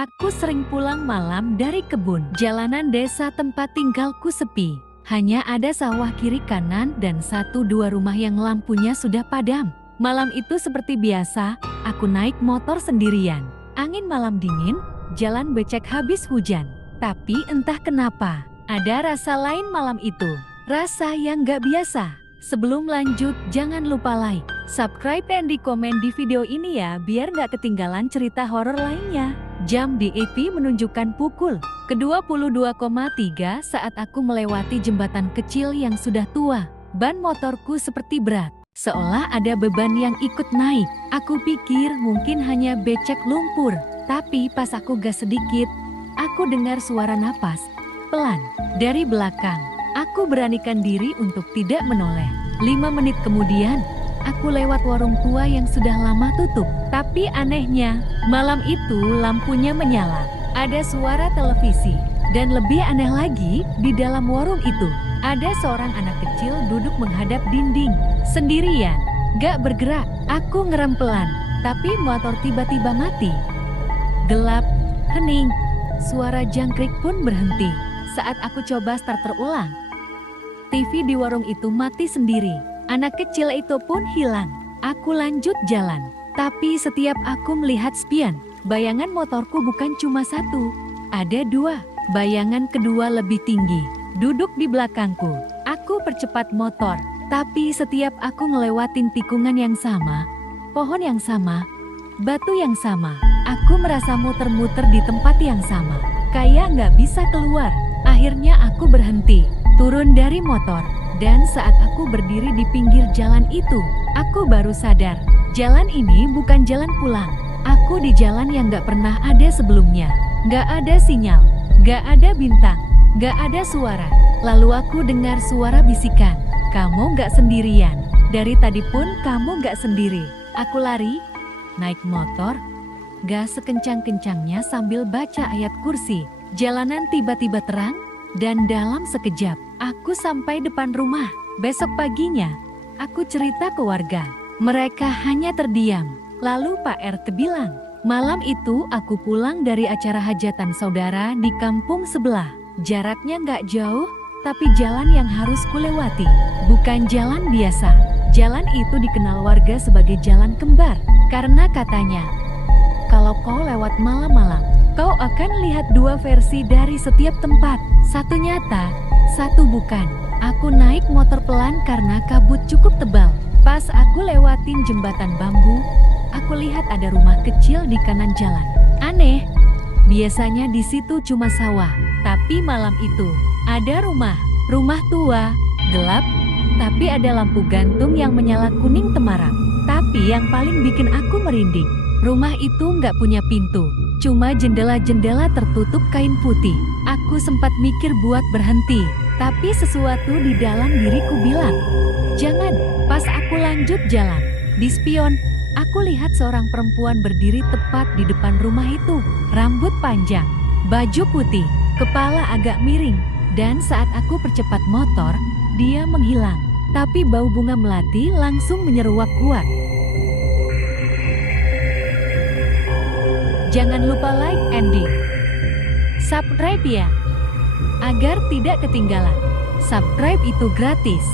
Aku sering pulang malam dari kebun. Jalanan desa tempat tinggalku sepi. Hanya ada sawah kiri kanan dan 1-2 rumah yang lampunya sudah padam. Malam itu seperti biasa, aku naik motor sendirian. Angin malam dingin, jalan becek habis hujan. Tapi entah kenapa, ada rasa lain malam itu. Rasa yang gak biasa. Sebelum lanjut, jangan lupa like, subscribe, dan di komen di video ini ya, biar gak ketinggalan cerita horor lainnya. Jam di EP menunjukkan pukul ke-22,3 saat aku melewati jembatan kecil yang sudah tua. Ban motorku seperti berat, seolah ada beban yang ikut naik. Aku pikir mungkin hanya becek lumpur, tapi pas aku gas sedikit, aku dengar suara napas pelan dari belakang. Aku beranikan diri untuk tidak menoleh. 5 menit kemudian, aku lewat warung tua yang sudah lama tutup. Tapi anehnya, malam itu lampunya menyala. Ada suara televisi. Dan lebih aneh lagi, di dalam warung itu, ada seorang anak kecil duduk menghadap dinding. Sendirian, gak bergerak. Aku ngerem pelan, tapi motor tiba-tiba mati. Gelap, hening, suara jangkrik pun berhenti. Saat aku coba starter ulang, TV di warung itu mati sendiri. Anak kecil itu pun hilang. Aku lanjut jalan. Tapi setiap aku melihat spion, bayangan motorku bukan cuma satu. Ada 2. Bayangan kedua lebih tinggi, duduk di belakangku. Aku percepat motor. Tapi setiap aku ngelewatin tikungan yang sama, pohon yang sama, batu yang sama, aku merasa muter-muter di tempat yang sama. Kayak nggak bisa keluar. Akhirnya aku berhenti, turun dari motor. Dan saat aku berdiri di pinggir jalan itu, aku baru sadar, jalan ini bukan jalan pulang. Aku di jalan yang gak pernah ada sebelumnya. Gak ada sinyal, gak ada bintang, gak ada suara. Lalu aku dengar suara bisikan, "Kamu gak sendirian. Dari tadi pun kamu gak sendiri." Aku lari, naik motor, gas sekencang-kencangnya sambil baca ayat kursi. Jalanan tiba-tiba terang, dan dalam sekejap, aku sampai depan rumah. Besok paginya, aku cerita ke warga. Mereka hanya terdiam. Lalu Pak RT bilang, malam itu aku pulang dari acara hajatan saudara di kampung sebelah. Jaraknya nggak jauh, tapi jalan yang harus kulewati. Bukan jalan biasa. Jalan itu dikenal warga sebagai jalan kembar. Karena katanya, kalau kau lewat malam-malam, kau akan lihat 2 versi dari setiap tempat. Satu nyata, satu bukan. Aku naik motor pelan karena kabut cukup tebal. Pas aku lewatin jembatan bambu, aku lihat ada rumah kecil di kanan jalan. Aneh, biasanya di situ cuma sawah. Tapi malam itu, ada rumah tua, gelap, tapi ada lampu gantung yang menyala kuning temaram. Tapi yang paling bikin aku merinding, rumah itu nggak punya pintu. Cuma jendela-jendela tertutup kain putih. Aku sempat mikir buat berhenti, tapi sesuatu di dalam diriku bilang, jangan. Pas aku lanjut jalan, di spion, aku lihat seorang perempuan berdiri tepat di depan rumah itu. Rambut panjang, baju putih, kepala agak miring. Dan saat aku percepat motor, dia menghilang. Tapi bau bunga melati langsung menyeruak kuat. Jangan lupa like and subscribe ya, agar tidak ketinggalan. Subscribe itu gratis.